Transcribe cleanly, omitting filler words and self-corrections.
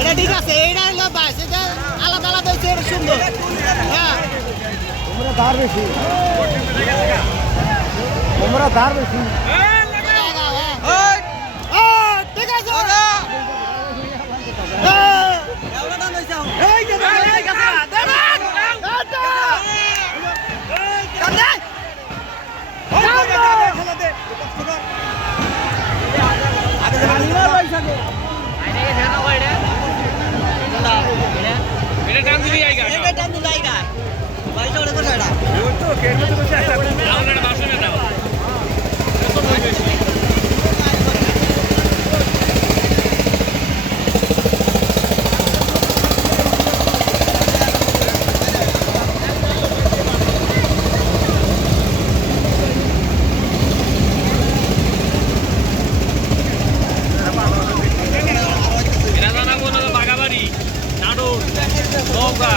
এটা ঠিক আছে, এইটা হলো বাস, এটা আলাদা আলাদা হচ্ছে, এটা সুন্দর। হ্যাঁ তোমরা ধার বেশি, তোমরা ধার বেশি। ঠিক আছে, এটা টান দিলি আইগা এটা টান দিলে আইগা ভাই চলে তো সেটা ওই তো কেটে তো বসে আছে আপনারা বাসে না দাও এত বই বেশি এরা জানা বলো বাগাবাড়ি নাড়ু নৌকা